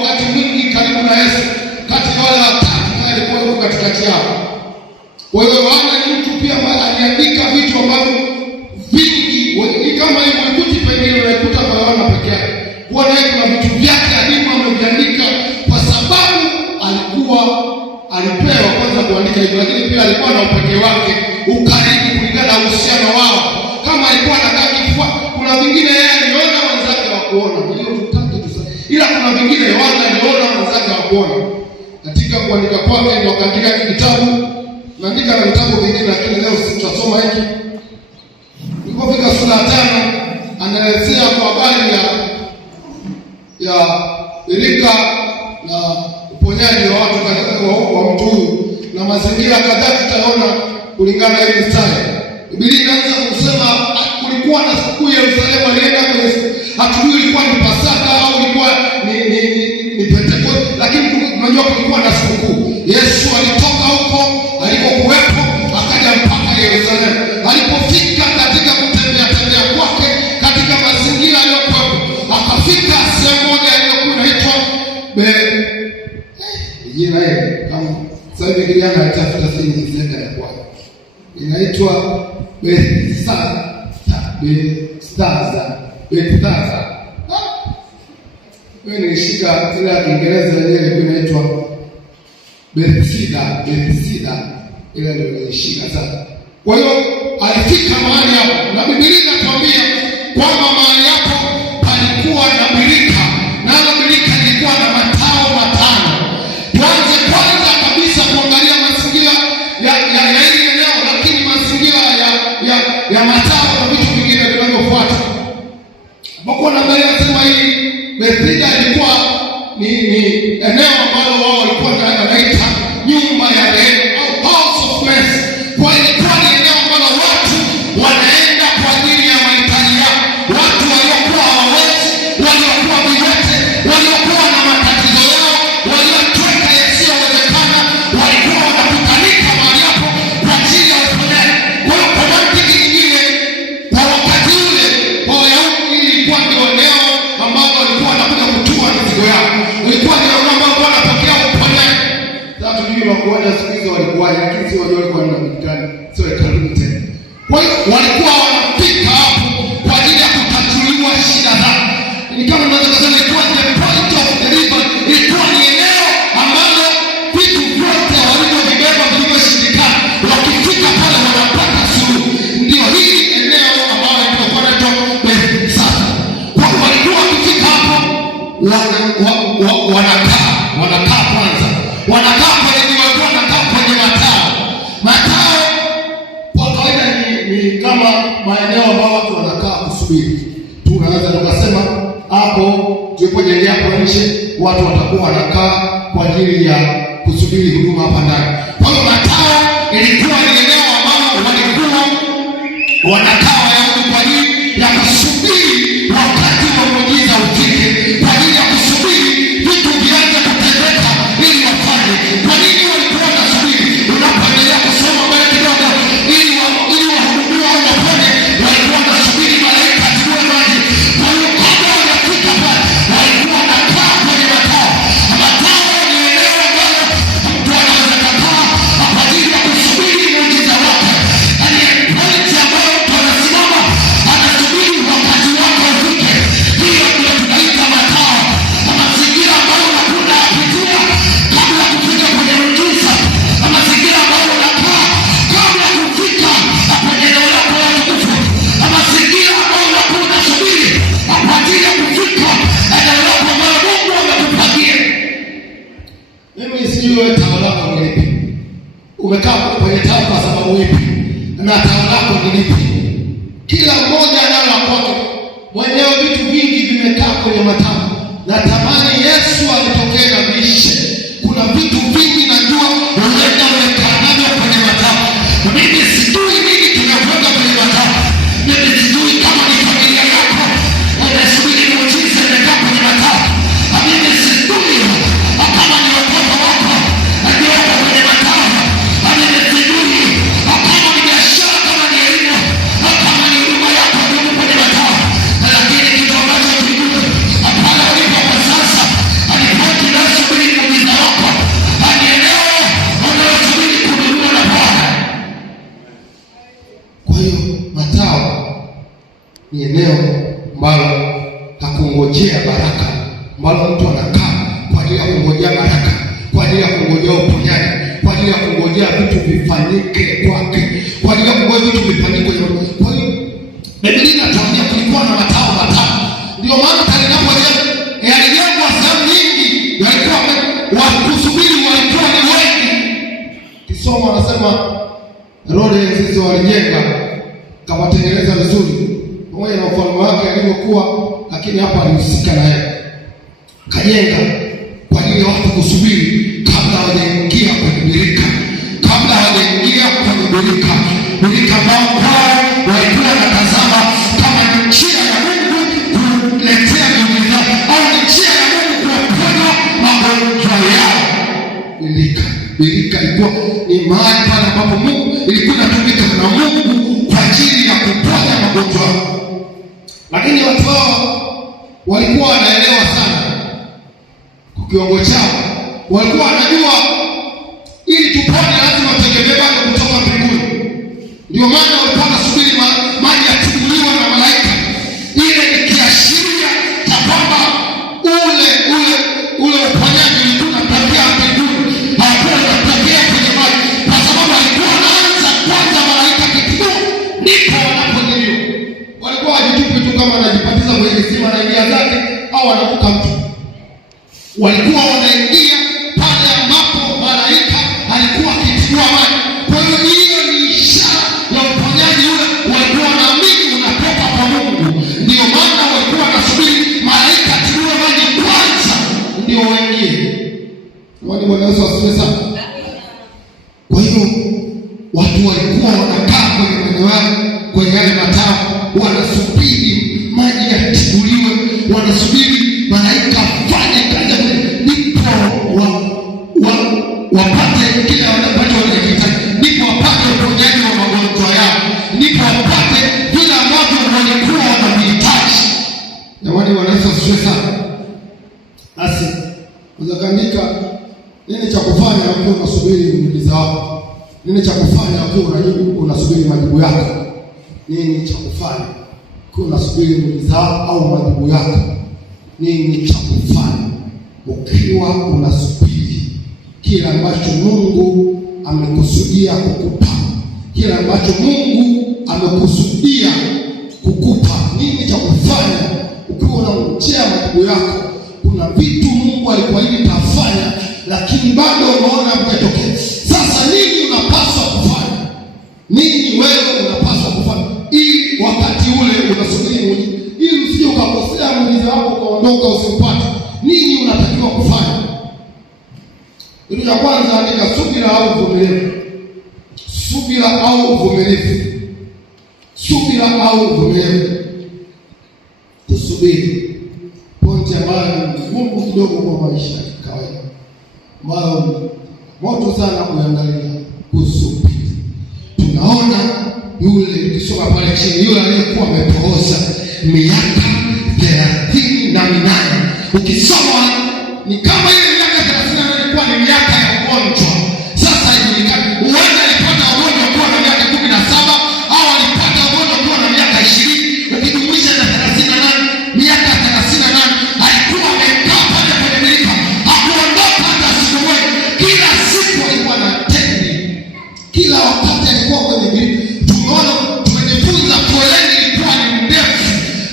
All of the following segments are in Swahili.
wakati mwingi karibu na Yesu, kati ya wale watatu alikuwa yuko katikati yao. Kwa hiyo Yohana ni mtu pia ambaye aliandika vitu ambavyo vingi, kama hivyo ikuti pengine unaikuta kwa Yohana peke yake. Kwa naye kuna vitu vyake adimu ameviandika kwa sababu alipewa kwanza kuandika hivyo, lakini pia alikuwa na upekee wake, ukaribu kulingana na uhusiano wao. Kama alikuwa anakaa kifua, kuna vingine yeye aliona wenzake hawakuona. Hiyo tutaki tu sana. Ila kuna vingine Yohana aliona wenzake hawakuona. Katika kuandika kwake ndio akaandika kitabu. Naandika na vitabu vingine lakini leo tutasoma hiki. Nilipofika sura ya 5 anaelezea kwa habari ya birika na uponyaji wa watu wa mtu huyu na mazingira kadhaa tutaona kulingana na hili mstari. Biblia inaanza kusema kulikuwa na siku ya Yerusalemu alienda kwenye, hatujui ilikuwa ni Pasaka au ilikuwa ni Pentekoste, lakini unajua kulikuwa na sikukuu. Yesu alitoka huko alipokuwepo akaja mpaka Yerusalemu. Alipofika katika kutembea kwake katika mazingira aliyokuwepo, akafika sehemu moja iliyokuwa inaitwa jina hili kama sasa hivi kijana alitafuta sehemu zenda ya kwake. Inaitwa Bethsaida. Wewe nilishika ile ya Kiingereza ile inaitwa Bethsaida ile ndio nilishika sasa. Kwa hiyo alifika mahali hapo na Biblia inatuambia kwamba mahali hapo palikuwa na birika, na birika ilikuwa na matao matano. Tuanze kwanza kabisa kuangalia mazingira ya hili eneo, lakini mazingira ya matao na vitu vingine vinavyofuata. Bako na mbele anasema hii Bethsaida ilikuwa ni eneo ambalo wao walikuwa wanaita nyumba ya rehema au house of mercy. Kwa hiyo ilikuwa ni eneo ambalo watu wanaenda kwa ajili ya mahitaji yao. Watu waliokuwa hawawezi, waliokuwa viwete, waliokuwa na matatizo yao, waliotweka yasiyowezekana, walikuwa wanakutanika mahali hapo kwa ajili ya uponyaji. Kwa hiyo kwa mantiki nyingine, kwa wakati ule kwa Wayahudi ilikuwa ndio eneo ambalo walikuwa wanakuja kutua mizigo yao. Ilikuwa ndio ambao wanapokea uponyaji. Sasa tujue wakuaja siku hizo walikuwa lakini sio wale walikuwa na mikutano, sio hekaluni tena. Kwa hiyo walikuwa wanafika hapo kwa ajili ya kutatuliwa shida zao. Ni kama unaweza kusema ilikuwa the point of deliverance. Ilikuwa ni eneo ambalo vitu vyote walivyobeba vilivyoshindikana, wakifika pale wanapata suluhu. Ndio hili eneo ambalo lilikuwa linaitwa Bethsaida. Kwa hiyo walikuwa wakifika hapo wanakaa kwanza. Wanakaa kwenye matao. Kwa kawaida ni kama maeneo ambao watu wanakaa kusubiri. Tunaweza tukasema hapo tulipojengea hapo nje watu watakuwa wanakaa kwa ajili ya kusubiri huduma hapa ndani. Kwa hiyo matao ilikuwa ni eneo ambalo walikuwa wanakaa Wayahudi kwa ajili ya kusubiri wakati wa muujiza ufike, kwa ajili ya kusubiri vitu vianze kutendeka ili wafanye. Kwa nini walikuwa wanasubiri? Unapoendelea kusoma mbele kidogo, ili wahudumiwa au wapone, walikuwa wanasubiri malaika achukue maji. Kwa hiyo kabla hawajafika pale, walikuwa wanakaa kwenye matao. Matao ni eneo ambalo mtu anaweza kukaa kwa ajili ya kusubiri muujiza wake. Yaani pointi ambayo mtu anasimama anasubiri wakati wake ufike. Hiyo ndio tunaita matao. Mazingira ambayo unakuta kupitia kabla ya kufika kwenye muujiza. Mazingira ambayo unakaa kabla ya kufika kwenye eneo lako la utukufu. Mazingira ambayo unakuwa unasubiri kwa ajili ya kufika eneo lako ambalo Mungu amekupangia. Mimi sijui wewe tao lako ni lipi. Umekaa kwenye tao kwa sababu ipi? Na tao lako ni lipi? Kila mmoja analo kwake. Mwenyewe vitu vingi vimekaa kwenye matao. Natamani Yesu alitokee na vishe. Kuna vitu vingi najua unaenda umekaa navyo kwenye matao. Mimi sijui nini kinavyoenda kwenye matao. Mimi sijui kama ni familia yako unasubiri muujiza imekaa kwenye matao. Mimi sijui kama ni watoto wako wako kwenye matao. Mimi sijui kama ni biashara, kama ni elimu, kama ni huduma yako ndio kwenye matao. Lakini kitu ambacho pale ulipo kwa sasa, alipata ni eneo ambalo hakungojea baraka, ambalo mtu anakaa kwa ajili ya kungojea baraka, kwa ajili ya kungojea uponyaji, kwa ajili ya kungojea vitu vifanyike kwake, kwa ajili ya kungojea vitu vifanyike. Kwa hiyo Biblia inatuambia kulikuwa na matao matano. Ndio maana pale yalijengwa sehemu nyingi, walikuwa wakusubiri, walikuwa ni wengi. Kisoma anasema Herode sisi walijenga kawatengeneza vizuri pamoja na ufalme wake alivyokuwa, lakini hapa alihusika na yeye. Kajenga kwa ajili ya watu kusubiri kabla hawajaingia kwenye birika, kabla hawajaingia kwenye birika ambao kwao walikuwa wanatazama kama njia ya Mungu kuletea miujiza au njia ya Mungu kuwaponya magonjwa yao. Birika ilikuwa ni mahali pale ambapo Mungu ilikuwa inatumika na Mungu kwa ajili ya kuponya magonjwa. Lakini watu hao walikuwa wanaelewa sana kwa kiwango chao, walikuwa wanajua ili tupone lazima tutegemee bado kutoka mbinguni. Ndio maana walikuwa wanasubiri maji yatibuliwe na malaika. Ile ni kiashiria cha kwamba ule uponyaji ulikuwa unatokea mbinguni, hakuwa unatokea kwenye maji, kwa sababu alikuwa anaanza kwanza malaika kitibua, ndipo wanapojiliwa. Walikuwa wajitupe tu kama anajipatiza kwenye kisima na ingia zake au anavuka mtu. Walikuwa wanaingia pale ambapo malaika alikuwa akitibua maji. Kwa hiyo hiyo ni ishara ya uponyaji ule walikuwa wanaamini unatoka kwa Mungu. Ndio maana walikuwa wanasubiri malaika atibue maji kwanza ndio waingie. Bwana Yesu asifiwe sana. Kwa hiyo watu walikuwa wanakaa kwenye maeneo yao, kwenye yale matao, wanasubiri maji yatibuliwe, wanasubiri malaika afanye kazi, ndipo wapate kile ambacho wanahitaji, ndipo wapate uponyaji wa magonjwa yao, ndipo wapate vile ambavyo walikuwa wanahitaji. Jamani, Bwana Yesu asifiwe sana. Basi unaweza nini cha kufanya ukiwa unasubiri muujiza wako? Nini cha kufanya ukiwa unasubiri majibu yako? Nini cha kufanya ukiwa unasubiri muujiza wako au majibu yako? Nini cha kufanya ukiwa unasubiri kile ambacho Mungu amekusudia kukupa, kile ambacho Mungu amekusudia kukupa? Nini cha kufanya ukiwa unangojea majibu yako? Kuna vitu Mungu alikuahidi tafanya, lakini bado unaona havijatokea. Sasa nini unapaswa kufanya? Nini wewe unapaswa kufanya ili wakati ule unasubiri muujiza, ili usije ukakosea muujiza wako ukaondoka usipate? Nini unatakiwa kufanya? Kitu cha kwanza, andika subira au uvumilivu. Subira au uvumilivu. Subira au uvumilivu. Kusubiri pointi ambayo Mungu kidogo kwa maisha ya kawaida, ambayo moto sana kuangalia. Kusubiri. Tunaona yule ukisoma pale chini, yule aliyekuwa amepooza miaka 38. Ukisoma ni kama ile miaka 38 ilikuwa ni miaka ya ugonjwa. Sasa ijulikane uwanja alipata ugonjwa kwa na miaka 17 au alipata ugonjwa kwa na miaka 20, ukijumlisha na 38, miaka 38 alikuwa amekaa pale kwenye milima, hakuondoka hata siku moja. Kila siku alikuwa na tendi, kila wakati alikuwa kwenye milima. Tumeona, tumejifunza foleni ilikuwa ni ndefu.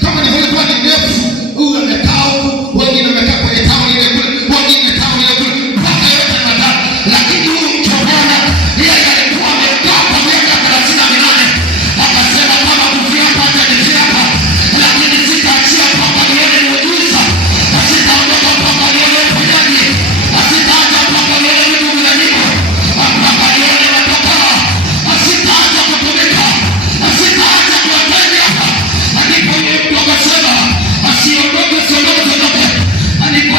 Kama ni ilikuwa ni ndefu, huyu amekaa huku, wengine wamekaa kwenye tawi ile kule, wengine tawi ile kule, mpaka yote matatu. Lakini huyu mchomona yeye alikuwa amekaa kwa miaka 38, akasema kama kufia hapa nifia hapa, lakini sitaachia mpaka nione muujiza, sitaondoka mpaka nione uponyaji, sitaacha mpaka nione vitu vinanyika, mpaka nione watoka, sitaacha kutumika, sitaacha kuwatendea. Ndipo yule mtu akasema asiondoke, siondoke, ndipo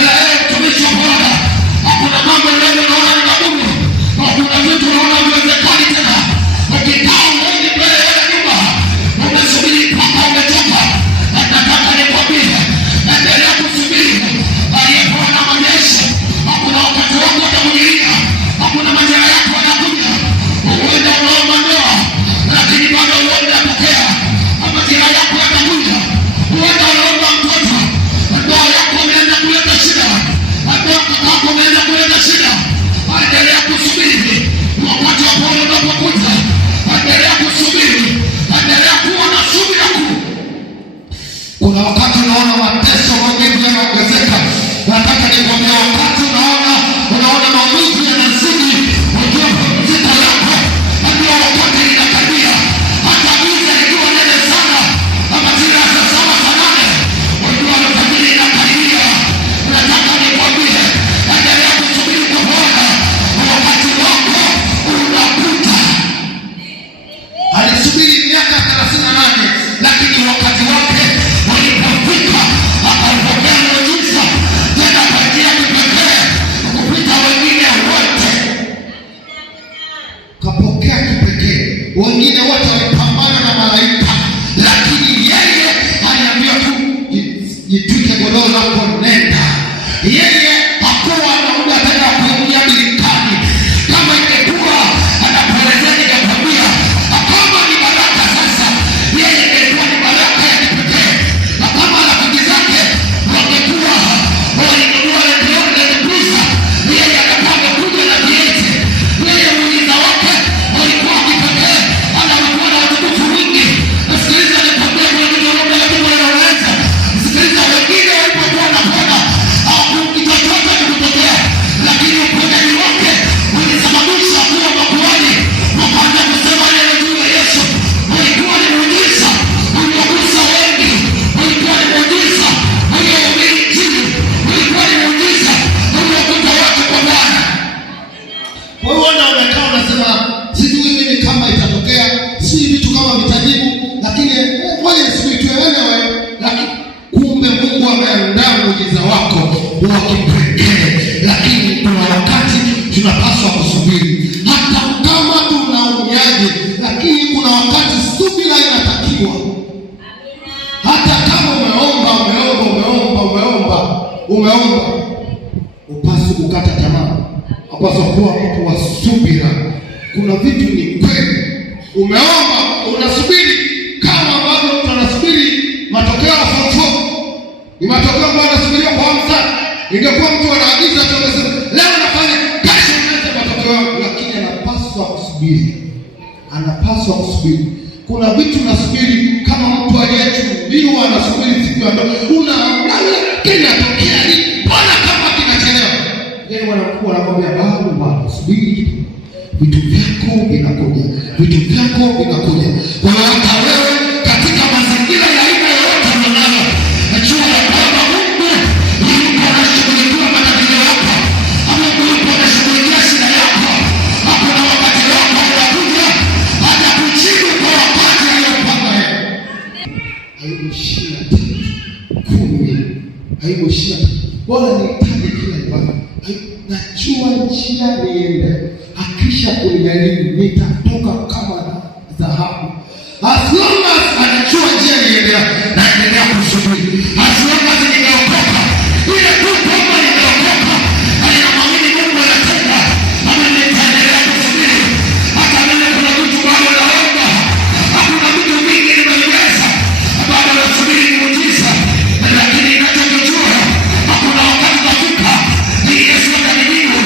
wako wa kipekee, lakini kuna wakati tunapaswa kusubiri. Hata kama tunaumiaje, lakini kuna wakati subira inatakiwa. Hata kama umeomba, upasi kukata tamaa, upasi kuwa mtu wa subira. Kuna vitu ni kweli umeomba, unasubiri kama ambavyo mtu anasubiri matokeo ya form 4. Ni matokeo ambayo anasubiria kwa hamu sana. Ingekuwa mtu anaagiza tu anasema leo nafanya, kesho naleta matokeo yangu, lakini anapaswa kusubiri. Kuna vitu nasubiri kama mtu aliyechukuliwa anasubiri siku ya ndoa. Unaangalia kinatokea ni bwana kama kinachelewa. Yeye wanakuwa wanakwambia bado subiri. Vitu vyako vinakuja. Kwa hata wewe katika mazingira ya aina yoyote unayo, najua ya kwamba Mungu yuko anashughulikia matatizo yako. Mungu yuko anashughulikia shida yako. Hakuna wakati wako unakuja hata kujibu kwa wakati aliyopanga yeye. Aibu shida 10. Aibu shida. Bora nitaje kila ibada. Najua njia niende. Akisha kunijaribu nitatoka kama dhahabu. As long as anajua njia niendea, naendelea kusubiri. As long as nimeokoka, ile tu kwamba nimeokoka, na ninamwamini Mungu anatenda, ama nitaendelea kusubiri. Hata mimi kuna vitu bado naomba, hakuna vitu vingi nimeweza, bado nasubiri muujiza, lakini ninachojua hakuna wakati utafika ili Yesu atanijibu.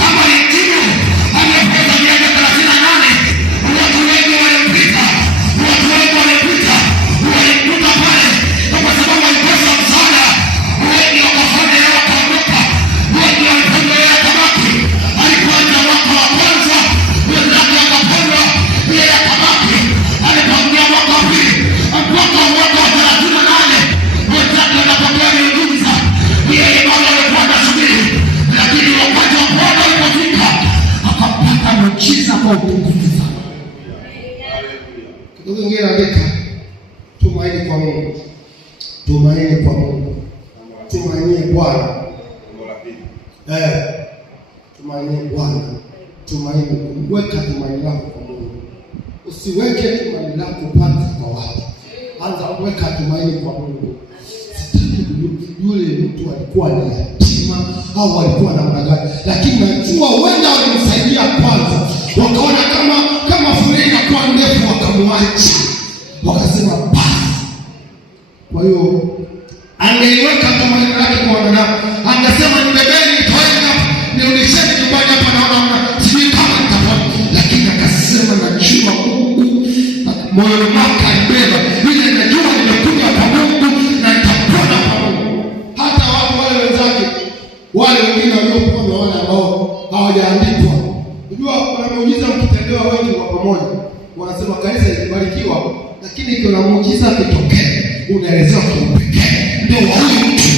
Kama alijibu amepata miaka 38, watu wengi walipita pale, na kwa sababu walikosa msaada, wengi wakafanya yao wakaondoka, wengi walipendelea kabaki. Alipoanza mwaka wa kwanza, wenzake wakapendwa, yeye akabaki. Alipoingia mwaka wa pili, mwaka wa 38, wenzake wanapokea miujiza, yeye bado alikuwa anasubiri. Lakini wakati wa Bwana ulipofika, akapata muujiza kwa utukufu sana. Kidogo ngine andika, tumaini kwa Mungu. Tumainie Bwana. Tumainie Bwana. Weka tumaini lako kwa Mungu. Usiweke tumaini lako kwanza kwa watu. Anza kuweka tumaini kwa Mungu. Sitaki yule mtu alikuwa ni yatima au alikuwa namna gani, lakini najua wenda walimsaidia kwanza, wakaona kama fulani inakuwa ndefu, wakamwacha, wakasema basi. Kwa hiyo angeiweka tumaini lake kwa wanadamu, angesema nibebeni nitoeni hapa, nirudisheni nyumbani hapa, naona sijui kama nitapona. Lakini akasema najua Mungu, moyo wake alibeba ile, najua nimekuja kwa Mungu na nitapona kwa Mungu. Hata wale wenzake wale wengine waliokuwa wale ambao hawajaandikwa, unajua kuna muujiza mkitendewa wengi kwa pamoja, wanasema kanisa libarikiwa, lakini kuna muujiza kitokea unaelezewa kwa pekee ndio huyu mtu.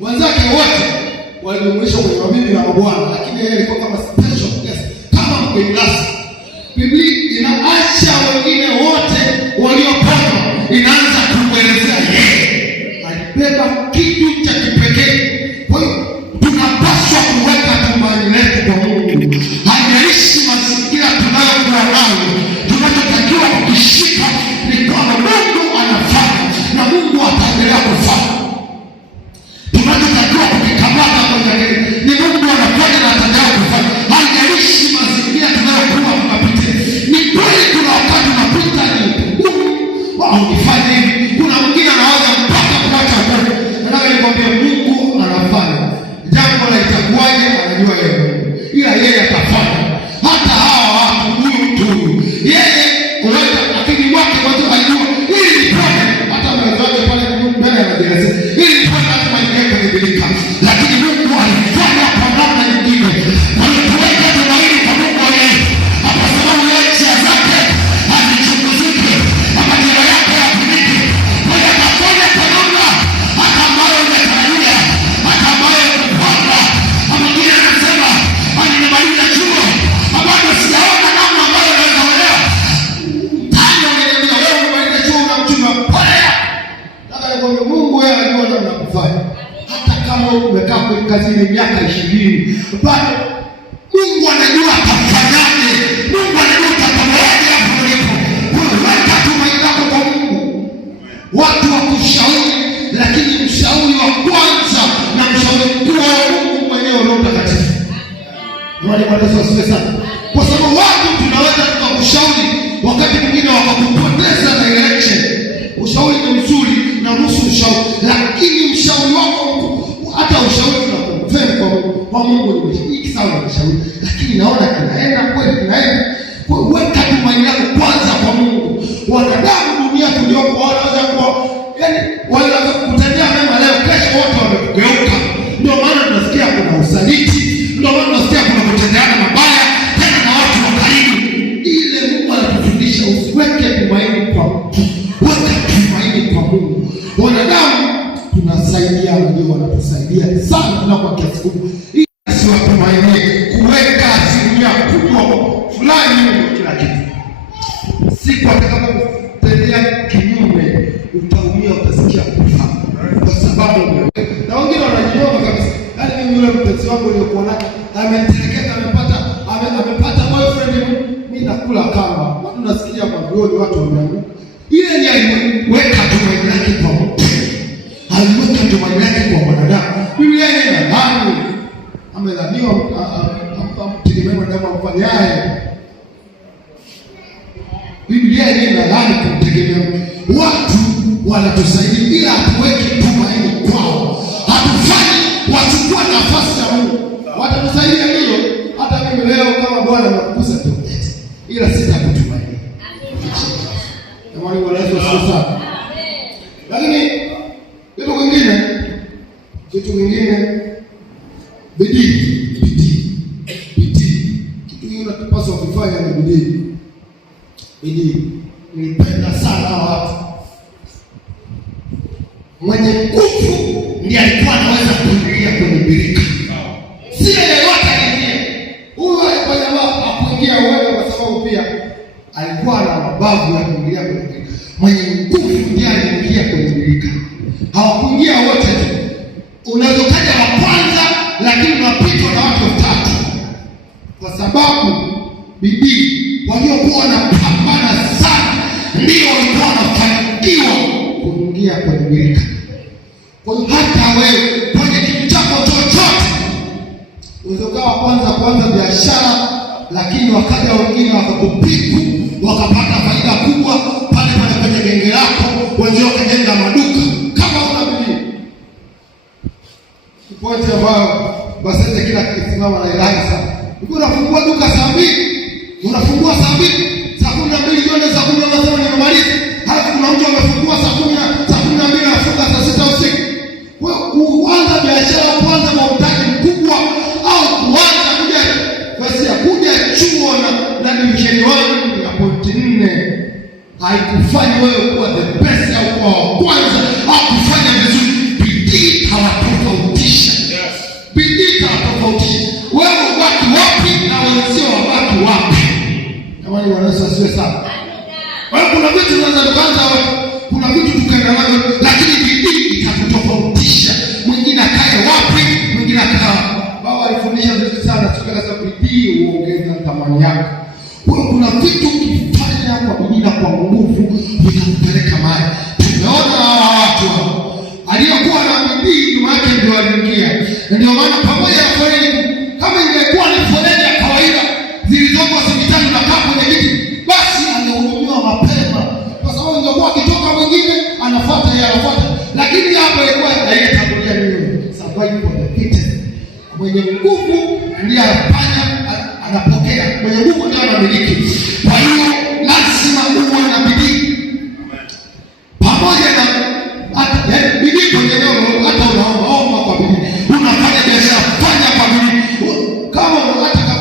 Wenzake wote walijumuishwa kwenye mabibi ya mabwana, lakini yeye alikuwa kama special guest, kama mgeni rasmi. Biblia inaacha wengine wote waliopona, inaanza kumwelezea yeye. Alibeba kitu cha kipekee. Kwa hiyo tunapaswa kuweka tumaini letu kwa Mungu. Haijalishi mazingira tunayokuwa nayo, tunachotakiwa kukishika ni kwamba Mungu anafanya na Mungu ataendelea kufanya. Tunachotakiwa kukikamata kwenye ni Mungu anafanya na ataendelea kufanya. Haijalishi mazingira tunayokuwa tunapitia. Ni kweli kuna wakati unapita ni unifanye hivi. Kuna mwingine anawaza mpaka kuacha kweli. Nataka nikwambie Mungu anafanya. Jambo la itakuwaje anajua yeye. Ila yeye atafanya. Hata hawa watu huyu mtu yeye uweza akili wake watu alijua ili nipone. Hata mwanzo pale mbele anajeleza ili nipone hata yake kubilika. Lakini Mungu alifanya kwa namna nyingine. Kwa hiyo tuweke tumaini kwa Mungu yeye. Hapo sababu yeye njia zake hazichunguziki. Matendo yake yapimiki. Kwa hiyo atafanya kwa namna hata ambayo umetarajia, hata ambayo umepanga. Mwingine anasema nimemaliza chuo umekaa kwenye kazini miaka 20, bado Mungu anajua atafanyaje. Mungu anajua utafanyaje hapo ulipo. Weka tumaini lako kwa Mungu. Watu wakushauri, lakini mshauri wa kwanza na mshauri mkuu wa Mungu mwenyewe Roho Mtakatifu. Mwalimu anasema sana. Kwa sababu watu tunaweza tukakushauri wakati mwingine wakakupoteza direction. Ushauri ni mzuri na nusu ushauri, lakini mshauri wako hata ushauri tunakomfirm kwa Mungu ni hiki sawa na ushauri, lakini naona kinaenda kweli, kinaenda. Kwa weka tumaini lako kwanza kwa Mungu. Wanadamu dunia tuliopo wanaweza kuwa wanaweza kukutania mema leo, kesho wote wamekugeuka. Ndio maana tunasikia kuna usaliti, ndio maana tunasikia kuna kutendeana mabaya tena na watu wa karibu. Ile Mungu anatufundisha usiweke tumaini kwa mtu, weka tumaini kwa Mungu. Wanadamu tunasaidia, ndio wanatusaidia sana kwa kiasi kubwa. Hii si watumaini kuweka asilimia kubwa fulani kwa kila kitu. Siku atakapotendea kinyume utaumia, utasikia kufa kwa sababu na wengine wanajiona kabisa. Yaani mimi yule mpenzi wangu nilikuwa naye ametelekeza, amepata boyfriend, mimi nakula kama watu nasikia mabioni watu wameanguka. Ile ni aliweka tumaini lake kwa Mungu. Aliweka tumaini lake kwa mwanadamu. Biblia inadhani amedhaniwa amtegemea mwanadamu amfanyaye. Biblia inadhani kumtegemea. Watu wanatusaidia bila hatuweki tumaini kwao. Hatufai wachukua nafasi ya Mungu. Watatusaidia hiyo. Hata mimi leo kama Bwana anakukuza tu, ila sitakutumaini. Na wale wanaweza sasa. Lakini kitu kingine bidii. Kitu kingine tunapaswa kufanya ni bidii. Nilipenda sana watu mwenye nguvu ndiye alikuwa anaweza kuingia kwenye birika. Si yeyote aliingia. Huyo alikuwa jamaa akuingia wewe kwa sababu pia alikuwa na mabavu ya kuingia kwenye birika. Mwenye nguvu ndiye aliingia kwenye birika. Hawakuingia wote tu. Unaweza kaja wa kwanza lakini unapitwa na watu watatu. Kwa sababu bidii, waliokuwa wanapambana sana ndio walikuwa wanafanikiwa kuingia kwenye birika. Kwa hiyo hata wewe kwenye kitu chako chochote unaweza kuwa kwanza biashara, lakini wakaja wengine wakakupiku, wakapata faida kubwa pale kwenye genge lako, wenzao wakajenga maduka. Kama una bidii, pote ambao basi kila kisimama na ilahi sana. Unafungua duka saa 2, unafungua saa 2, saa 12 jioni, saa 10 unasema nimemaliza. Halafu kuna mtu amefungua saa 12 anafunga saa 6 usiku. Wewe kuanza biashara kwanza kwa mtaji mkubwa, au kuanza kuja chuo na division 1 na point 4 haikufanyi wewe kuwa the best au kuwa wa kwanza au kufanya vizuri. Bidii hawatofautisha. Bidii hawatofautisha. Wewe watu wapi na wenzio wabaki wapi? Kama ni wanaweza siwe sana. Wewe kuna vitu tunaweza tukaanza, kuna vitu tukaenda navyo, lakini bidii itatofautisha. Mwingine akae wapi, mwingine akae. Baba alifundisha vitu sana, tukasema bidii huongeza thamani yako. Kuna vitu ukifanya kwa bidii na kwa nguvu vitakupeleka mahali. Tumeona hawa watu aliyokuwa na bidii nyuma yake ndio aliingia. Ndio maana pamoja na foleni, kama ingekuwa ni foleni ya kawaida zilizoko hospitali na kaa kwenye kiti, basi angehudumiwa mapema, kwa sababu ingekuwa akitoka mwingine anafuata yeye anafuata. Lakini hapa ilikuwa yeye tangulia nini? Survive for the fittest. Mwenye nguvu ndiye anafanya, anapokea. Mwenye nguvu ndiye anamiliki. Kwa hiyo lazima uwe na bidii. Pamoja na hata bidii kwenye neno, hata unaomba kwa bidii. Unafanya biashara, fanya kwa bidii. Kama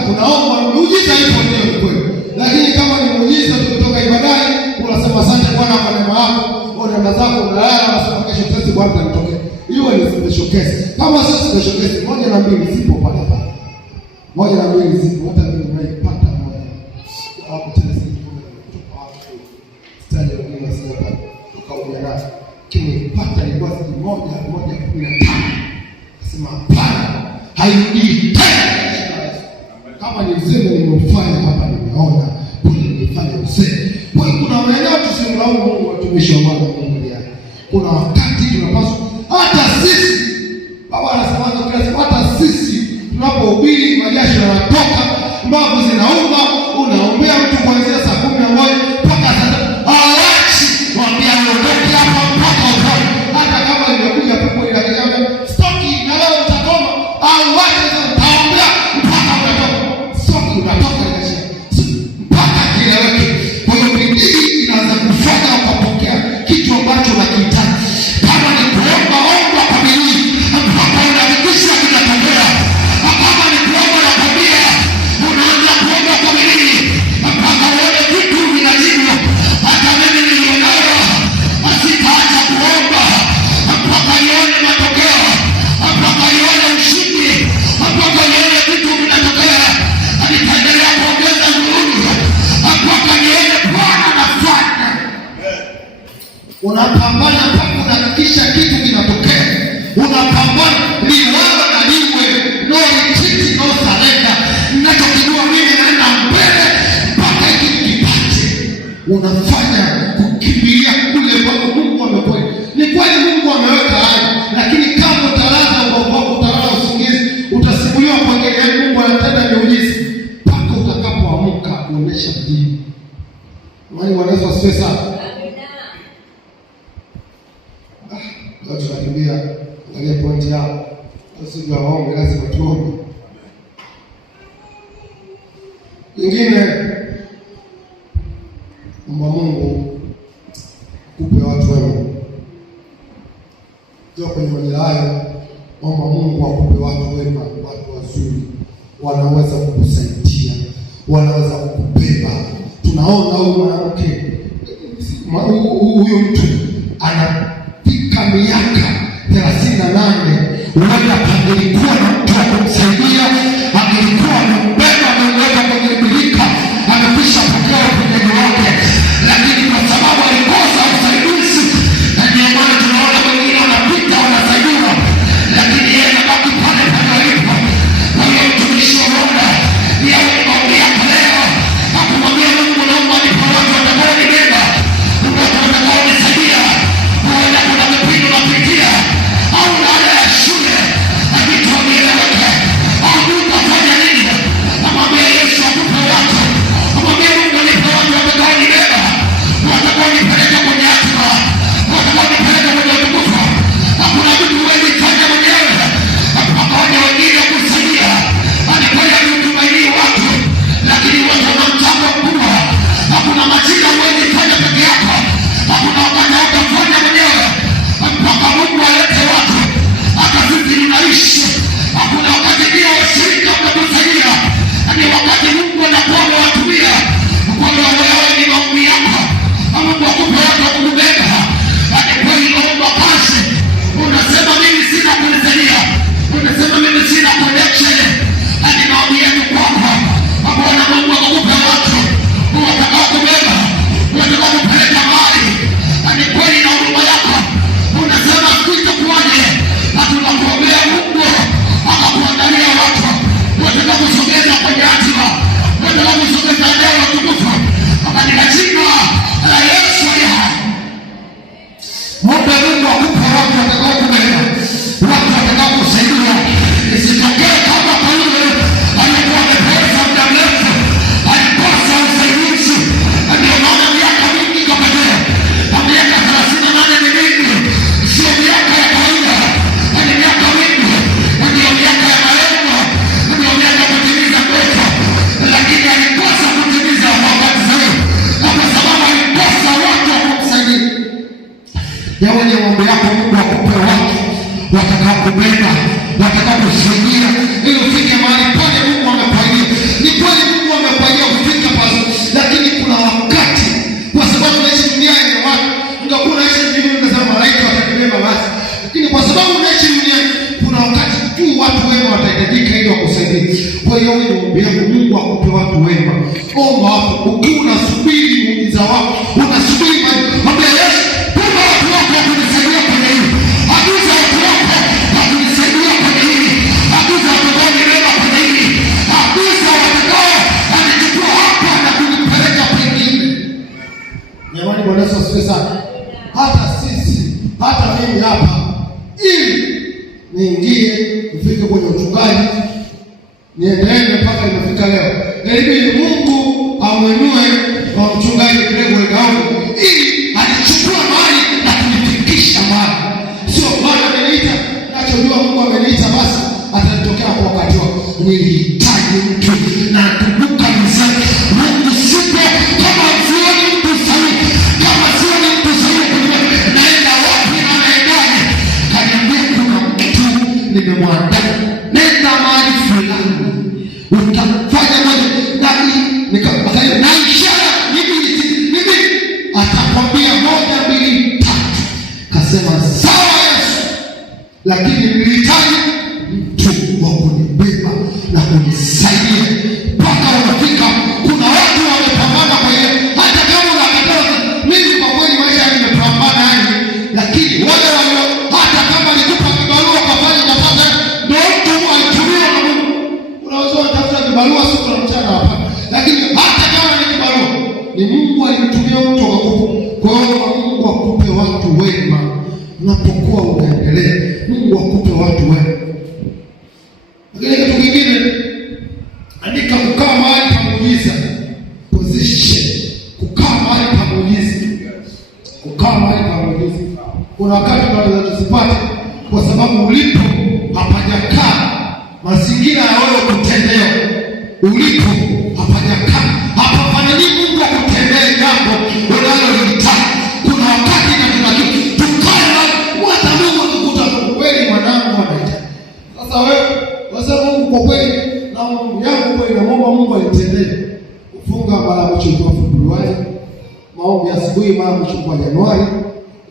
unaomba muujiza ipo ndio kweli. Lakini kama ni muujiza kutoka ibadani, unasema asante Bwana kwa neema yako, unaenda zako unalala, unasema kesho tesi Bwana atanitokea. Hiyo ni special case. Kama sasa special case 1 na 2 zipo pale pale. 1 na 2 zipo, hata mimi nimepata moja. Hapo tena sisi kutoka hapo. Stadi ya sasa tukauja nayo. Kimepata ilikuwa 1:15. Sema hapana, hairudi tena. Kama ni uzembe nimeufanya hapa, nimeona kule nilifanya uzembe. Kwa hiyo kuna maeneo tusimlaumu Mungu, watumishi wa Mungu yake. Kuna wakati tunapaswa hata sisi, Baba anasema kila siku, hata sisi tunapohubiri majasho yanatoka, mbavu zinauma, unaombea mtu kuanzia saa 11 mpaka saa 3. Hawachi mwambia ondoke hapa mpaka uone. Hata kama imekuja pepo ile kijana, stoki na leo utakoma. Hawachi utaombea mpaka utatoka. Stoki unatoka mpaka kieleweke. Kwa hiyo bidii inaanza kufanya ukapokea kitu ambacho unakihitaji. Kama ni kuomba, omba kwa bidii mpaka unahakikisha kinatokea. Kama ni kuomba na tabia, unaanza kuomba kwa bidii mpaka uone vitu vinajibu. Hata mimi nilionayo sitaacha kuomba mpaka nione matokeo, mpaka nione ushindi, mpaka nione vitu vinatokea. Nitaendelea kuongeza juhudi mpaka nione Bwana anafanya. Unapambana mpaka unahakikisha kitu kinatokea. Unapambana ni wewe na niwe, no retreat, no surrender. Ninachokijua mimi naenda mbele mpaka hiki kipate. Unafanya kukimbilia kule ambako Mungu amekuweka. Ni kweli Mungu ameweka haya, lakini kama utalaza ubao, utalala usingizi, utasimuliwa kwa ngeli. Mungu anatenda miujiza mpaka utakapoamka kuonesha bidii. Mwani wanaweza wasiwe sana. Leo tunakimbia, angalia pointi yao. Sisi waombe, lazima tuombe. Ingine, Mungu kupe watu wema. Ndio kwenye majira hayo, Mungu akupe watu wema, watu wazuri, wanaweza kukusaidia, wanaweza kukubeba. Tunaona huyu mwanamke, huyu mtu anafika miaka 38, wala angelikuwa na mtu wa kumsaidia, angelikuwa amembeba, ameweka kwenye birika, amekwisha pokea uponyaji wake, lakini kwa sababu alikosa usaidizi, ndio maana tunaona wengine wanapita wanasaidiwa, lakini yeye anabaki pale pale alipo. Kwa hiyo mtumishi wa Mungu yawe maombi yako leo, akumwambia Mungu, naomba nipe watu watakaonibeba, watu watakaonisaidia. Huenda kuna vipindi unapitia au baada ya shule vitu havieleweke, au utafanya nini? Namwambia Yesu akupe watu, namwambia Mungu nipe watu watakaonibeba, watakaonipeleka kwenye hatima, watakaonipeleka kwenye utukufu. Hakuna vitu huwezi fanya mwenyewe, mpaka wengine kusaidia. Ni kweli hatutumainii watu, lakini watu wana mchango mkubwa. Hakuna majira huwezi fanya peke yako, hakuna wakati hautafanya mwenyewe mpaka Mungu alete watu. Hata sisi tunaishi, hakuna wakati bila washirika utatusaidia. Ni wakati Mungu anakuwa amewatumia kwa wewe, ni maombi yako, Mungu akupe watu wa kukubeba. Ni kweli unaomba kazi, unasema mimi sina kunisaidia, unasema mimi sina connection. Ni maombi yetu kwako, Bwana Mungu akupe watu watakao kubeba, watakao kupeleka mahali. Ni kweli na huruma yako, unasema sitakuaje, tunakuombea Mungu akakuandalia watu watakao kusogeza kwenye hatima, watakao kusogeza eneo la utukufu katika jina la Yesu aliye hai. Mungu akupe watu watakao kubeba, watu watakao kusaidia. Isitokee kama kwa yule aliyekuwa amepoteza muda mrefu, alikosa usaidizi, ndio maana miaka mingi kapotea. Miaka 38 ni mingi, sio miaka ya kawaida, ni miaka mingi, ndio miaka ya malengo, ndio miaka kutimiza ndoto, lakini alikosa kutimiza wakati sahihi kwa sababu alikosa watu wa kumsaidia. Yawe ni maombi yako, Mungu akupe watu watakao kubeba, watakao kusaidia ili ufike mahali pale Mungu amekuahidia. Ni kweli Mungu amekuahidia ufike pale, lakini kuna wakati, kwa sababu unaishi duniani na watu, ungekuwa unaishi duniani ungesema malaika watakubeba basi, lakini kwa sababu unaishi duniani kuna wakati tu watu wema watahitajika ili wakusaidie. Kwa hiyo wewe maombi yako, Mungu akupe watu wema. Omba hapo ukiwa unasubiri muujiza wako, unasubiri mwambie Yesu, tupa watu wako wa kunisaidia kwenye hili, agiza watu wako wa kunisaidia kwenye hili. uchungaji, niendelee mpaka imefika leo. Ili Mungu amwenue wa mchungaji Gregory Gauni ili alichukua mahali na kunifikisha mahali. Sio Bwana ameniita, nachojua Mungu ameniita basi atanitokea kwa wakati wake. Nilihitaji mtu na kumbuka mzee. Mungu sipo kama sioni mtu sahihi. Kama sioni mtu sahihi naenda wapi na naendaje? Kaniambia kuna mtu nimemwandaa. Nenda mahali fulani. Utafanya moja na ishara mimi atakwambia 1, 2, 3. Kasema sawa Yesu, lakini nilihitaji mtu wa kunibeba na kunisaidia mpaka unafika. Kuna watu wamepambana kwa hiyo, hata kama unakataa. Mimi kwa kweli maisha nimepambana yani, lakini wale hata kama nikupa kibarua kwa fanya napata, ndio mtu alitumia na Mungu. Unaweza kutafuta kibarua siku na mchana hapa, lakini hata kama ni kibarua ni Mungu alimtumia mtu akakupa. Kwa hiyo Mungu akupe watu wema unapokuwa unaendelea. Mungu akupe watu wema. Lakini kitu kingine, andika kukaa mahali pa muujiza. Position. Kukaa mahali pa muujiza. Kukaa mahali pa muujiza. Kuna wakati tunaweza tusipate kwa sababu ulipo hapajakaa mazingira ya wewe kutendewa. Ulipo hapajakaa. Hapafanya Mungu akutendee jambo unalolitaka. Kuna wakati na tunajua tukae na hata Mungu akukuta kweli mwanangu anaita. Sasa wewe wasema Mungu kwa kweli na Mungu yangu kweli na Mungu alitendea. Kufunga mara mwisho kwa Februari, maombi asubuhi mara mwisho kwa Januari,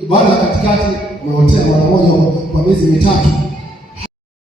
ibada katikati umeotea mara moja kwa miezi mitatu.